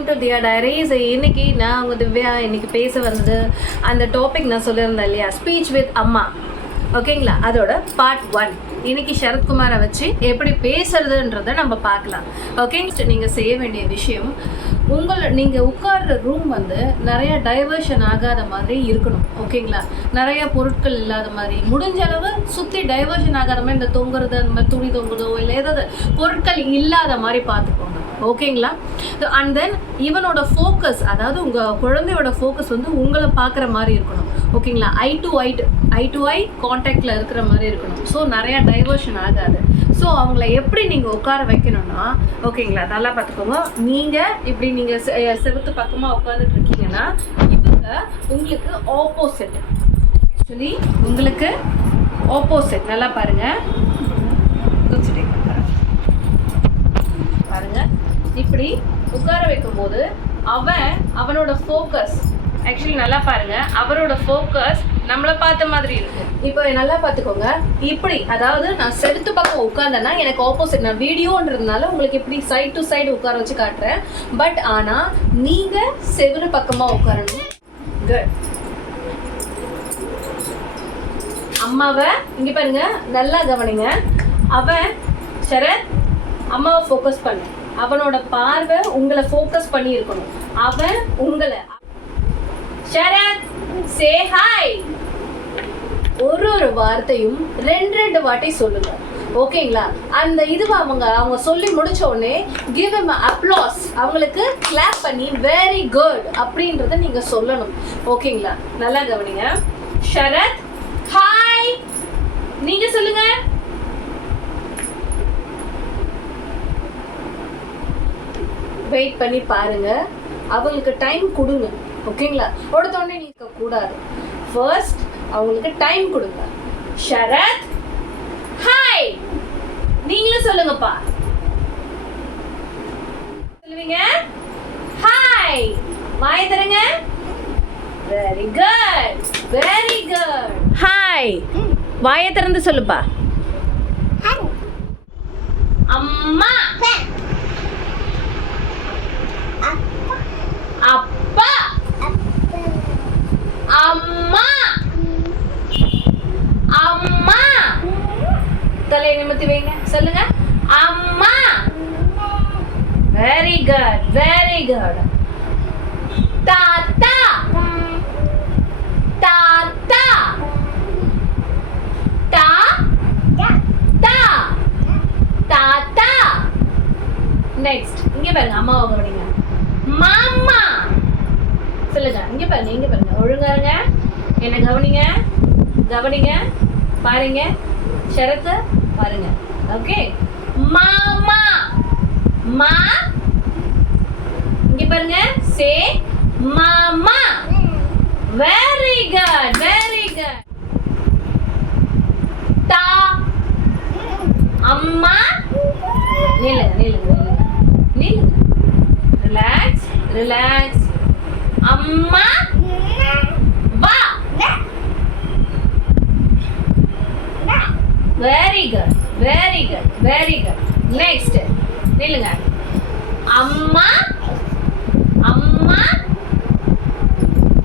Welcome to Diya diaries. இன்னைக்கு நான் அவங்க திவ்யா இன்னைக்கு பேச வந்தது அந்த டாபிக் நான் சொல்லியிருந்தேன் இல்லையா, ஸ்பீச் வித் அம்மா. ஓகேங்களா, அதோட பார்ட் 1. இன்னைக்கு சரத்குமாரை வச்சு எப்படி பேசுறதுன்றதை நம்ம பார்க்கலாம். ஓகேங்க, நீங்கள் செய்ய வேண்டிய விஷயம், நீங்கள் உட்கார்ற ரூம் வந்து நிறைய டைவர்ஷன் ஆகாத மாதிரி இருக்கணும். ஓகேங்களா, நிறைய பொருட்கள் இல்லாத மாதிரி, முடிஞ்ச அளவு சுற்றி டைவர்ஷன் ஆகாத மாதிரி, இந்த தொங்குறது அந்த மாதிரி துணி தொங்குதோ இல்லை ஏதாவது பொருட்கள் இல்லாத மாதிரி பார்த்துக்கோங்க. ஓகேங்களா, அண்ட் தென் இவனோட ஃபோக்கஸ், அதாவது உங்கள் குழந்தையோட ஃபோக்கஸ் வந்து உங்களை பார்க்குற மாதிரி இருக்கணும். ஓகேங்களா, ஐ டு ஐ கான்டாக்டில் இருக்கிற மாதிரி இருக்கணும். ஸோ நிறையா டைவர்ஷன் ஆகாது. ஸோ அவங்கள எப்படி நீங்கள் உட்கார வைக்கணும்னா, ஓகேங்களா, நல்லா பார்த்துக்கோங்க. நீங்கள் செவத்து பக்கமாக உட்காந்துட்டு இருக்கீங்கன்னா இவங்க உங்களுக்கு ஆப்போசிட், ஆக்சுவலி உங்களுக்கு ஆப்போசிட். நல்லா பாருங்கள், பாருங்க, இப்படி உட்கார வைக்கும்போது அவனோட ஃபோக்கஸ், ஆக்சுவலி நல்லா பாருங்க, அவரோட ஃபோக்கஸ் நம்மளை பார்த்த மாதிரி இருக்கு. இப்போ நல்லா பார்த்துக்கோங்க, இப்படி, அதாவது நான் செடுத்து பக்கம் உட்கார்ந்தேன்னா எனக்கு ஆப்போசிட், நான் வீடியோன்றதுனால உங்களுக்கு இப்படி சைடு டு சைடு உட்கார வச்சு காட்டுறேன். பட் ஆனால் நீங்கள் செவரு பக்கமாக உட்காரணும். குட். அம்மாவை இங்கே பாருங்க, நல்லா கவனிங்க. அவன் சரத் அம்மாவை ஃபோக்கஸ் பண்ணு, அவனோட பார்வை உங்களை ஃபோக்கஸ் பண்ணி இருக்கணும். அவன் உங்களை சரத் சே ஹாய் ஒரு வார்த்தையும் 2 வாட்டி சொல்லுங்க. ஓகேங்களா, அந்த இதுவை அவங்க சொல்லி முடிச்ச உடனே கிவ் ஹிம் அப்ளாஸ், அவங்களுக்கு கிளாப் பண்ணி வெரி குட் அப்படின்றத நீங்க சொல்லணும். ஓகேங்களா, நல்லா கவனிங்க. சரத் ஹாய், நீங்க சொல்லுங்க. வெயிட் பண்ணி பாருங்க, அவங்களுக்கு டைம் கொடுங்க. ஓகேங்களா, உடனே நீக்க கூடாது. ஃபர்ஸ்ட் அவங்களுக்கு டைம் கொடுங்க. சரத் ஹாய், நீங்களும் சொல்லுங்கப்பா. சொல்லுவீங்க ஹாய், வாயை தரங்க. Very good, very good. Hi, வாயை திறந்து சொல்லுப்பா. அம்மா, அப்பா, அம்மா, அம்மா. தலையை நிமித்தி வைங்க, சொல்லுங்க அம்மா. Very good, very good. தாத்தா, தாத்தா, தாத்தா, தாத்தா. நெக்ஸ்ட் இங்க பாருங்க, அம்மாவை கவனிங்க. மாமா சொல்லுங்க. இங்க பாருங்க, ஒழுங்கா இருங்க, என்ன கவனிங்க, கவனிங்க, பாருங்க. சரத்து பாருங்க. ஓகே, மாமா, மா, இங்க பாருங்க, சே மாமா. Very good, very good. தா, அம்மா. நீலுங்க. Relax, relax. அம்மா வா. Very good, very good, very good. Next நில்லுங்க. அம்மா, அம்மா.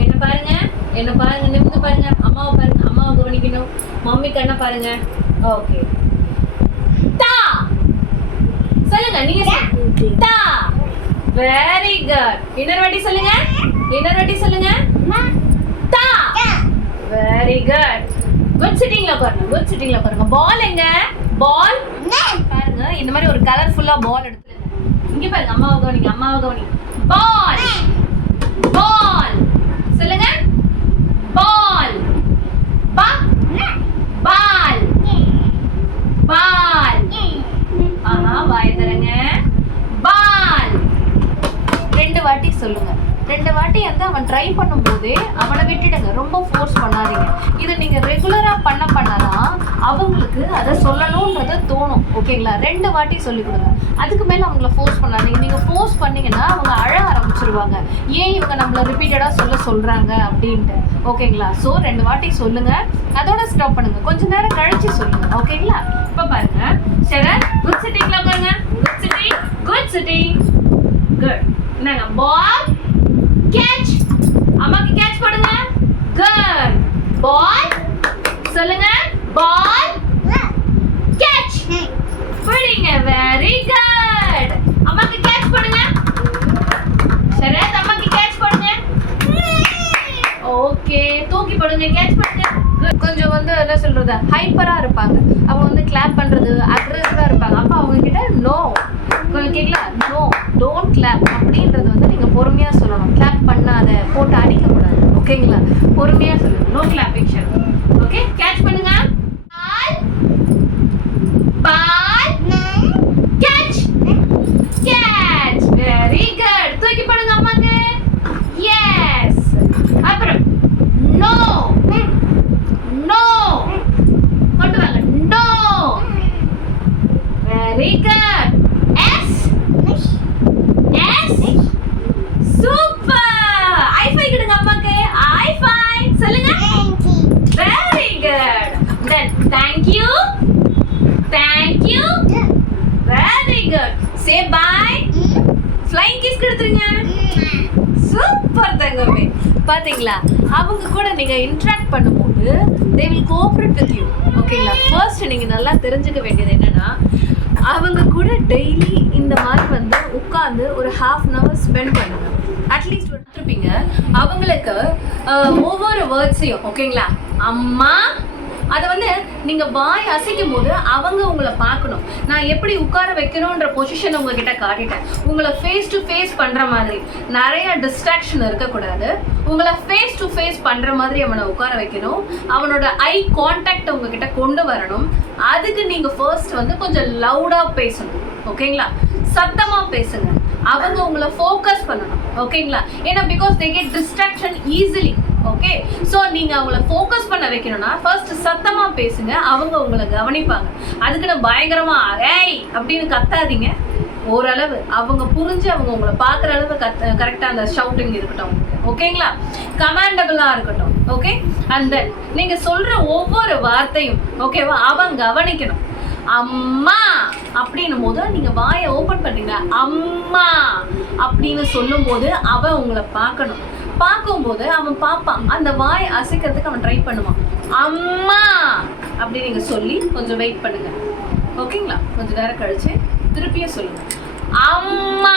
என்ன பாருங்க, நிமிந்து பாருங்க, அம்மாவை பாருங்க, அம்மாவை கவனிக்கணும். மம்மி கண்ணை பாருங்க. ஓகே, தா சொல்லுங்க, நீங்க தா. Very good. இன்னொரு வாட்டி சொல்லுங்க. தா. Very good. குட் சிட்டிங்ல பாருங்க. பால் எங்க? பால் பாருங்க, இந்த மாதிரி ஒரு கலர்ஃபுல்லா பால் எடுத்துங்க. இங்க பாருங்க, அம்மாவை கவனிங்க. பால், பால் சொல்லுங்க. பால், பால், பால். ஆஹா, வாய் தரங்க. பால் 2 வாட்டி சொல்லுங்க. 2 வாட்டி வந்து அவன் ட்ரை பண்ணும்போதே அவனை விட்டுடுங்க, ரொம்ப ஃபோர்ஸ் பண்ணாதீங்க. இதை நீங்கள் ரெகுலராக பண்ணதான் அவங்களுக்கு அதை சொல்லணுன்றதை தோணும். ஓகேங்களா, 2 வாட்டி சொல்லிக் கொடுங்க. அதுக்கு மேலே அவங்கள ஃபோர்ஸ் பண்ணாதீங்க. நீங்கள் ஃபோர்ஸ் பண்ணிங்கன்னா அவங்க அழ ஆரம்பிச்சிருவாங்க, ஏன் இவங்க நம்மளை ரிப்பீட்டடாக சொல்கிறாங்க அப்படின்ட்டு. ஓகேங்களா, ஸோ 2 வாட்டி சொல்லுங்கள், அதோட ஸ்டாப் பண்ணுங்கள், கொஞ்சம் நேரம் கழிச்சு சொல்லுங்கள். ஓகேங்களா, இப்போ பாருங்க. சரி, குட் சிட்டிங்ல பாருங்க. Good sitting, good sitting. Good. என்னங்க பால் கேட்ச். அம்மாக்கு கேட்ச் பண்ணுங்க. குட். பால் சொல்லுங்க. Ball catch. பிடிங்க. Very good. அம்மாக்கு கேட்ச் பண்ணுங்க. சரத் அம்மாக்கு கேட்ச் பண்ணுங்க. ஓகே. தூக்கி போடுங்க. கேட்ச் பண்ணுங்க. கொஞ்சம் வந்து என்ன சொல்றது ஹைப்பரா இருப்பாங்க. அவங்க வந்து கிளாப் பண்றது அக்ரெசிவா இருப்பாங்க. அப்ப அவங்க கிட்ட நோ கேட்கலாம். நோ டோன்ட் கிளாப் அப்படின்றது வந்து நீங்க பொறுமையா சொல்லணும். கிளாப் பண்ணாத, போட்டு அடிக்க கூடாது. ஓகேங்களா? பொறுமையா சொல்லணும். No clapping shut. Okay. Catch பண்ணுங்க. Ball catch. Catch. Very good. தூக்கி போடுங்க அம்மாக்கு. எஸ். அப்புறம் நோ நோ கொண்டு வாங்க. No. Very good. Yes yes. Super. ஐ5 கொடுங்க அம்மாக்கு. ஐ5 சொல்லுங்க. Very good. Then thank you. Thank you. Very good. Say bye. Flying kiss கொடுத்துருங்க. சூப்பர் தங்கமே. பாத்தீங்களா? அவங்க கூட நீங்க இன்டராக்ட் பண்ணும்போது they will cooperate with you. ஓகேங்களா? ஃபர்ஸ்ட் நீங்க நல்லா தெரிஞ்சுக்க வேண்டியது என்னன்னா அவங்க கூட டெய்லி இந்த மாதிரி வந்து உட்கார்ந்து ஒரு half an hour ஸ்பெண்ட் பண்ணுங்க. அட்லீஸ்ட் இருப்பீங்க. அவங்களுக்கு ஒவ்வொரு வேர்ட்ஸையும் ஓகேங்களா அம்மா அதை வந்து நீங்க வாய் அசைக்கும் போது அவங்க உங்களை பார்க்கணும். நான் எப்படி உட்கார வைக்கணும்ன்ற பொசிஷன் உங்ககிட்ட காட்டிட்டேன். உங்களை ஃபேஸ் டு ஃபேஸ் பண்ற மாதிரி நிறைய டிஸ்ட்ராக்ஷன் இருக்கக்கூடாது. உங்களை ஃபேஸ் டு ஃபேஸ் பண்ற மாதிரி அவனை உட்கார வைக்கணும். அவனோட ஐ கான்டாக்ட் உங்ககிட்ட கொண்டு வரணும். அதுக்கு நீங்க ஃபர்ஸ்ட் வந்து கொஞ்சம் லவுடா பேசணும். ஓகேங்களா? சத்தமா பேசுங்க. அவங்க உங்களை ஃபோக்கஸ் பண்ணணும். ஓகேங்களா? ஏன்னா because they get distraction easily. Okay. So நீங்கள் அவங்கள ஃபோக்கஸ் பண்ண வைக்கணும்னா ஃபர்ஸ்ட் சத்தமாக பேசுங்க. அவங்க உங்களை கவனிப்பாங்க. அதுக்குன்னு பயங்கரமாக ஏய் அப்படின்னு கத்தாதீங்க. ஓரளவு அவங்க புரிஞ்சு அவங்க உங்களை பார்க்குற அளவு கரெக்டாக அந்த ஷவுட்டிங் இருக்கட்டும். ஓகேங்களா? கமாண்டபிளாக இருக்கட்டும். ஓகே. அண்ட் தென் நீங்கள் சொல்கிற ஒவ்வொரு வார்த்தையும் ஓகேவா அவன் கவனிக்கணும். அம்மா அப்படின்னும் போது நீங்க வாயை ஓபன் பண்றீங்க. அம்மா அப்படின்னு சொல்லும் போது அவன் உங்களை பார்க்கணும். பார்க்கும்போது அவன் பார்ப்பான். அந்த வாய் அசைக்கிறதுக்கு அவன் ட்ரை பண்ணுவான். அம்மா அப்படி நீங்க சொல்லி கொஞ்சம் வெயிட் பண்ணுங்க. ஓகேங்களா? கொஞ்ச நேரம் கழிச்சு திருப்பியும் சொல்லுங்க அம்மா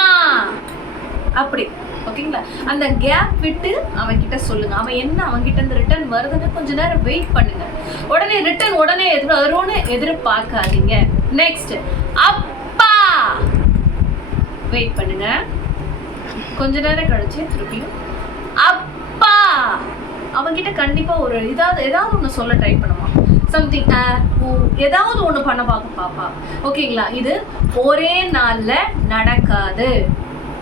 அப்படி. ஓகேங்களா? அந்த கேப் விட்டு அவன் கிட்ட சொல்லுங்க. அவன் என்ன அவன் கிட்ட இருந்து ரிட்டர்ன் வருதுன்னு கொஞ்ச நேரம் வெயிட் பண்ணுங்க. உடனே ரிட்டர்ன் உடனே வரும்னு எதிர்பார்க்காதீங்க. நெக்ஸ்ட் அப்பா. வெயிட் பண்ணுங்க. கொஞ்ச நேரம் கழிச்சு திருப்பியும் அப்பா. அவன்கிட்ட கண்டிப்பா ஒரு ஏதாவது ஒண்ணு சொல்ல ட்ரை பண்ணுவான். சம்திங் ஏதாவது ஒண்ணு பண்ண பாப்பா. ஓகேங்களா? இது ஒரே நாள்ல நடக்காது.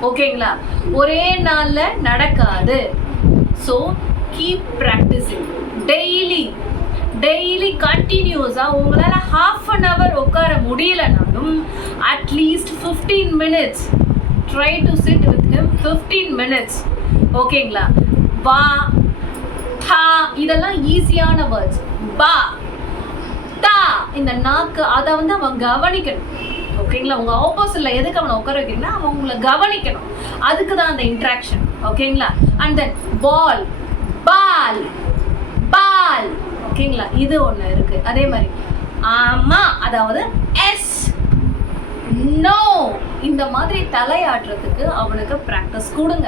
ஓகேங்களா? ஒரே நாள்ல நடக்காது. So keep practising. டெய்லி கண்டினியூஸா உங்களால half an hour உட்கார முடியலனாலும் at least 15 minutes try to sit with him. 15 minutes. ஓகேங்களா? வா தா இதெல்லாம் ஈஸியான வேர்ட்ஸ். பா தா இந்த நாக்கு அதை வந்து அவன் கவனிக்கணும். ஓகேங்களா? உங்க ஆப்போசிட்ல எதுக்கு அவனை உட்கார வைக்கிறீங்கன்னா அவன் உங்களை கவனிக்கணும். அதுக்கு தான் அந்த இன்ட்ராக்ஷன். ஓகேங்களா? அண்ட் தென் பால் பால் பால். ஓகேங்களா? இது ஒண்ணு இருக்கு. அதே மாதிரி ஆமா அதாவது எஸ் நோ இந்த மாதிரி தலையாட்டுறதுக்கு அவனுக்கு ப்ராக்டிஸ் கொடுங்க.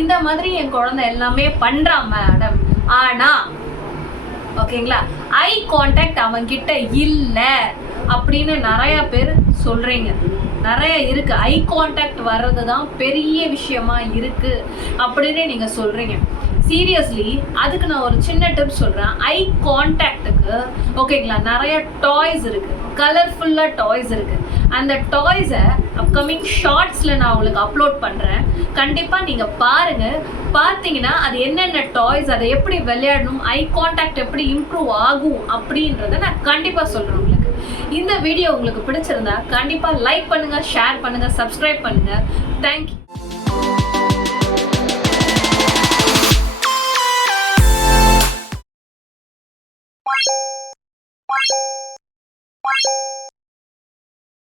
இந்த மாதிரி என் குழந்தை எல்லாமே பண்றான் மேடம். ஆனா ஓகேங்களா ஐ கான்டாக்ட் அவன் கிட்ட இல்ல அப்படின்னு நிறைய பேர் சொல்றீங்க. நிறைய இருக்கு. ஐ கான்டாக்ட் வர்றது தான் பெரிய விஷயமா இருக்கு அப்படின்னு நீங்க சொல்றீங்க. சீரியஸ்லி அதுக்கு நான் ஒரு சின்ன டிப் சொல்றேன். ஐ கான்டாக்டுக்கு ஓகேங்களா நிறைய டாய்ஸ் இருக்கு. கலர்ஃபுல்லாக டாய்ஸ் இருக்கு. அந்த டாய்ஸை அப்கமிங் ஷார்ட்ஸில் நான் உங்களுக்கு அப்லோட் பண்ணுறேன். கண்டிப்பாக நீங்கள் பாருங்கள். பார்த்தீங்கன்னா அது என்னென்ன டாய்ஸ், அதை எப்படி விளையாடணும், ஐ கான்டாக்ட் எப்படி இம்ப்ரூவ் ஆகும் அப்படின்றத நான் கண்டிப்பாக சொல்கிறேன் உங்களுக்கு. இந்த வீடியோ உங்களுக்கு பிடிச்சிருந்தா கண்டிப்பாக லைக் பண்ணுங்கள், ஷேர் பண்ணுங்கள், சப்ஸ்கிரைப் பண்ணுங்கள். தேங்க்யூ.